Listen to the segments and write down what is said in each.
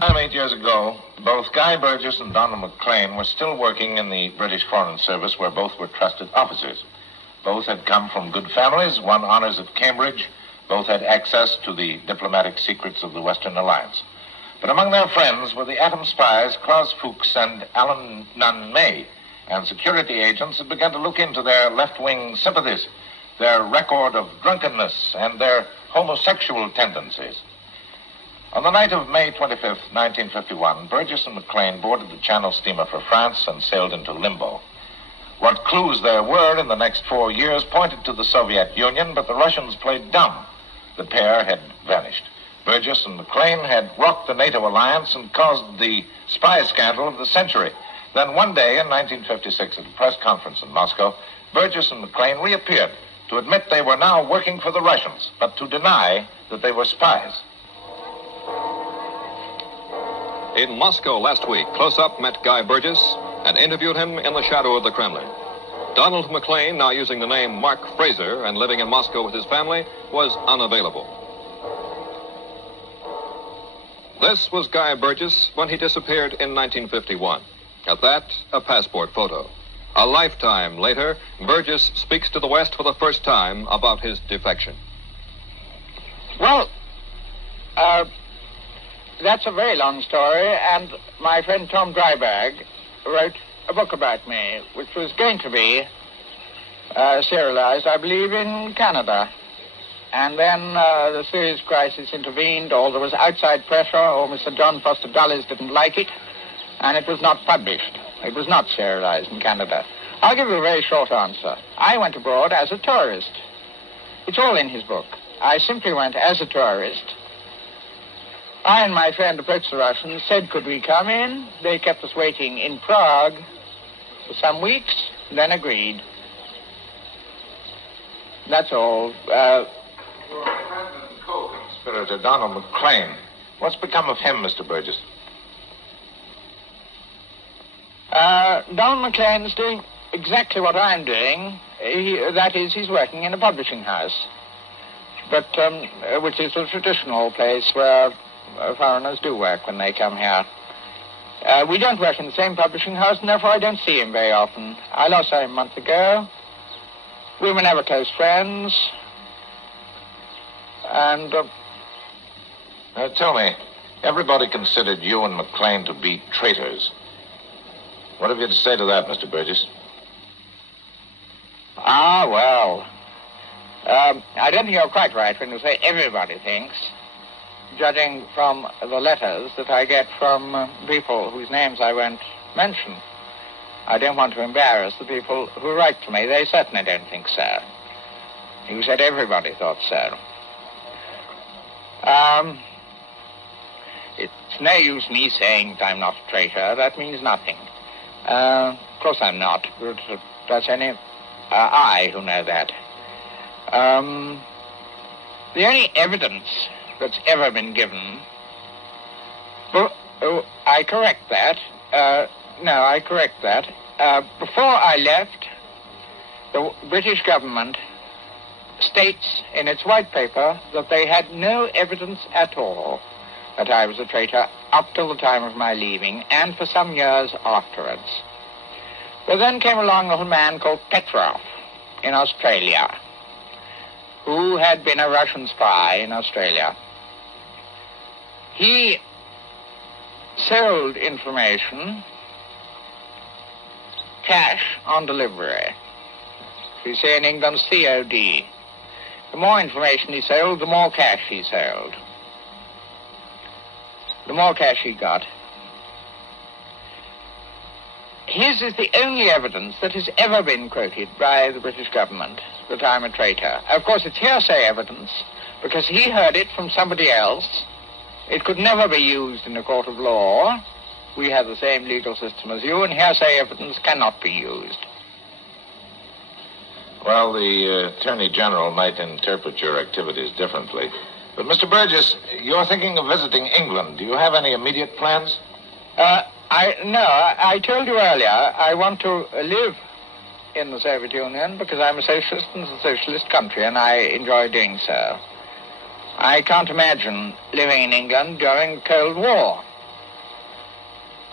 Time 8 years ago, both Guy Burgess and Donald MacLean were still working in the British Foreign Service, where both were trusted officers. Both had come from good families, won honors at Cambridge. Both had access to the diplomatic secrets of the Western Alliance. But among their friends were the atom spies Klaus Fuchs and Alan Nunn May, and security agents had begun to look into their left-wing sympathies, their record of drunkenness, and their homosexual tendencies. On the night of May 25th, 1951, Burgess and MacLean boarded the Channel steamer for France and sailed into limbo. What clues there were in the next 4 years pointed to the Soviet Union, but the Russians played dumb. The pair had vanished. Burgess and MacLean had rocked the NATO alliance and caused the spy scandal of the century. Then one day in 1956, at a press conference in Moscow, Burgess and MacLean reappeared to admit they were now working for the Russians, but to deny that they were spies. In Moscow last week, Close-Up met Guy Burgess and interviewed him in the shadow of the Kremlin. Donald MacLean, now using the name Mark Fraser and living in Moscow with his family, was unavailable. This was Guy Burgess when he disappeared in 1951. At that, a passport photo. A lifetime later, Burgess speaks to the West for the first time about his defection. Well, that's a very long story, and my friend Tom Drybag wrote a book about me, which was going to be serialized, I believe, in Canada. And then the Suez crisis intervened, or there was outside pressure, or Mr. John Foster Dulles didn't like it, and it was not published. It was not serialized in Canada. I'll give you a very short answer. I went abroad as a tourist. It's all in his book. I simply went as a tourist. I and my friend approached the Russians, said, could we come in? They kept us waiting in Prague for some weeks, then agreed. That's all. Your friend and co-conspirator, Donald MacLean. What's become of him, Mr. Burgess? Donald MacLean is doing exactly what I'm doing. That is, he's working in a publishing house, but which is a traditional place where foreigners do work when they come here. We don't work in the same publishing house, and therefore I don't see him very often. I last saw him a month ago. We were never close friends. And... tell me, everybody considered you and MacLean to be traitors. What have you to say to that, Mr. Burgess? Ah, well, I don't think you're quite right when you say everybody thinks, judging from the letters that I get from people whose names I won't mention. I don't want to embarrass the people who write to me. They certainly don't think so. You said everybody thought so. It's no use me saying that I'm not a traitor. That means nothing. Of course I'm not, but that's only I who know that. The only evidence that's ever been given... I correct that. I correct that. Before I left, the British government states in its white paper that they had no evidence at all that I was a traitor up till the time of my leaving and for some years afterwards. There then came along a little man called Petrov in Australia, who had been a Russian spy in Australia. He sold information, cash on delivery. We say in England, COD. The more information he sold, the more cash he sold. The more cash he got. His is the only evidence that has ever been quoted by the British government that I'm a traitor. Of course, it's hearsay evidence, because he heard it from somebody else. It could never be used in a court of law. We have the same legal system as you, and hearsay evidence cannot be used. Well, the Attorney General might interpret your activities differently. But, Mr. Burgess, you're thinking of visiting England. Do you have any immediate plans? I told you earlier, I want to live in the Soviet Union because I'm a socialist and it's a socialist country, and I enjoy doing so. I can't imagine living in England during the Cold War.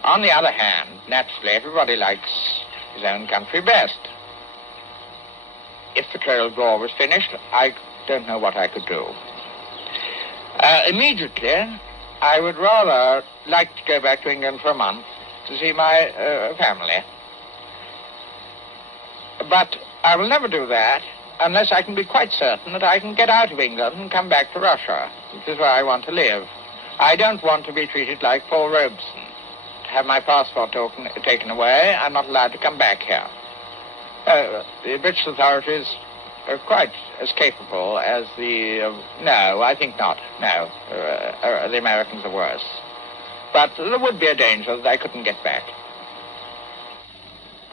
On the other hand, naturally, everybody likes his own country best. If the Cold War was finished, I don't know what I could do. Immediately, I would rather like to go back to England for a month to see my family. But I will never do that unless I can be quite certain that I can get out of England and come back to Russia, which is where I want to live. I don't want to be treated like Paul Robeson. To have my passport taken away, I'm not allowed to come back here. The British authorities are quite as capable as the... no, I think not. No, the Americans are worse. But there would be a danger that I couldn't get back.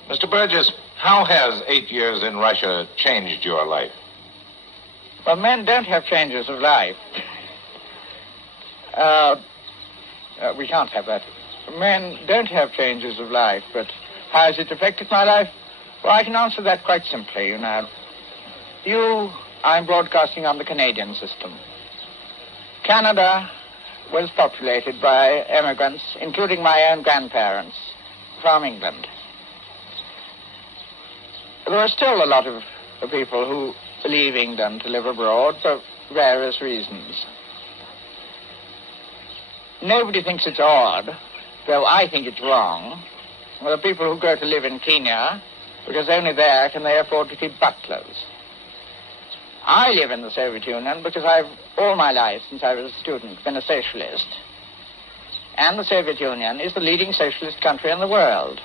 Mr. Burgess, how has 8 years in Russia changed your life? Well, men don't have changes of life. We can't have that. Men don't have changes of life, but how has it affected my life? Well, I can answer that quite simply, you know. I'm broadcasting on the Canadian system. Canada was populated by immigrants, including my own grandparents, from England. There are still a lot of people who leave England to live abroad for various reasons. Nobody thinks it's odd, though I think it's wrong. There are people who go to live in Kenya because only there can they afford to keep butlers. I live in the Soviet Union because I've, all my life since I was a student, been a socialist. And the Soviet Union is the leading socialist country in the world.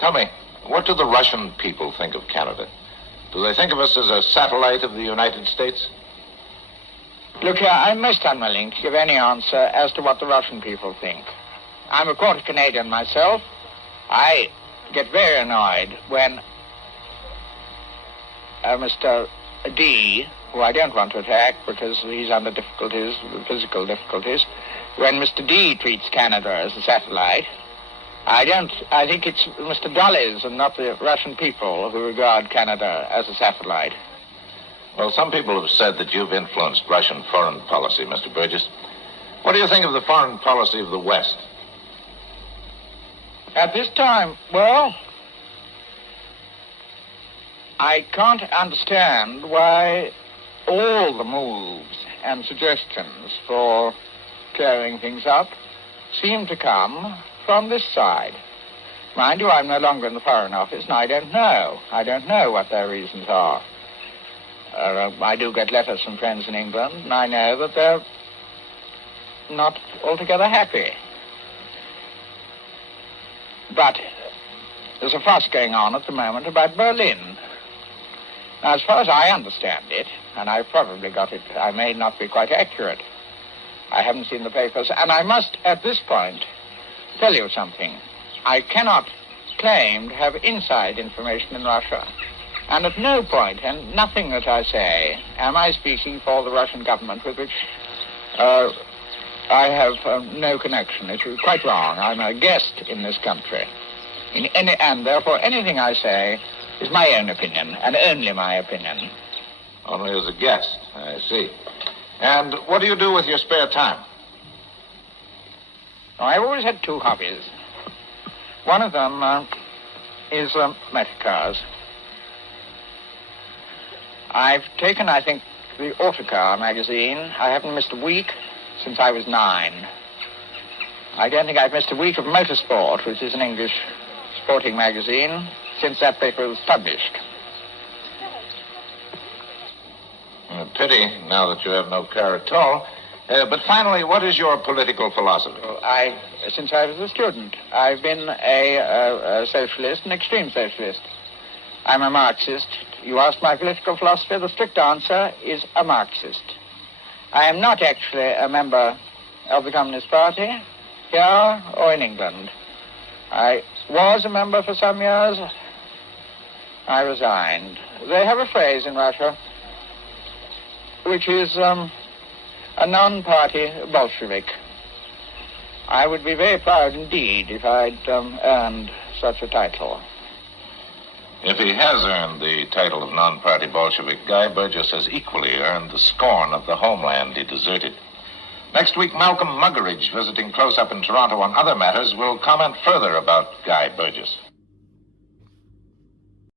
Tell me, what do the Russian people think of Canada? Do they think of us as a satellite of the United States? Look here, I'm most unwilling to give any answer as to what the Russian people think. I'm a quarter Canadian myself. I get very annoyed when Mr. D, who I don't want to attack because he's under difficulties, physical difficulties, when Mr. D treats Canada as a satellite. I think it's Mr. Dulles and not the Russian people who regard Canada as a satellite. Well, some people have said that you've influenced Russian foreign policy, Mr. Burgess. What do you think of the foreign policy of the West? At this time, well, I can't understand why all the moves and suggestions for clearing things up seem to come from this side. Mind you, I'm no longer in the Foreign Office, and I don't know. I don't know what their reasons are. I do get letters from friends in England, and I know that they're not altogether happy. But there's a fuss going on at the moment about Berlin. Now, as far as I understand it, and I've probably got it, I may not be quite accurate. I haven't seen the papers, and I must, at this point, tell you something. I cannot claim to have inside information in Russia. And at no point, and nothing that I say, am I speaking for the Russian government, with which I have no connection. It's quite wrong. I'm a guest in this country. And therefore, anything I say is my own opinion, and only my opinion. Only as a guest, I see. And what do you do with your spare time? I've always had two hobbies. One of them is motor cars. I've taken, I think, the Autocar magazine. I haven't missed a week since I was 9. I don't think I've missed a week of Motorsport, which is an English sporting magazine, since that paper was published. A pity, now that you have no car at all. But finally, what is your political philosophy? Well, since I was a student, I've been a socialist, an extreme socialist. I'm a Marxist. You asked my political philosophy, the strict answer is a Marxist. I am not actually a member of the Communist Party, here or in England. I was a member for some years. I resigned. They have a phrase in Russia which is a non-party Bolshevik. I would be very proud indeed if I'd earned such a title. If he has earned the title of non-party Bolshevik, Guy Burgess has equally earned the scorn of the homeland he deserted. Next week, Malcolm Muggeridge, visiting close up in Toronto on other matters, will comment further about Guy Burgess.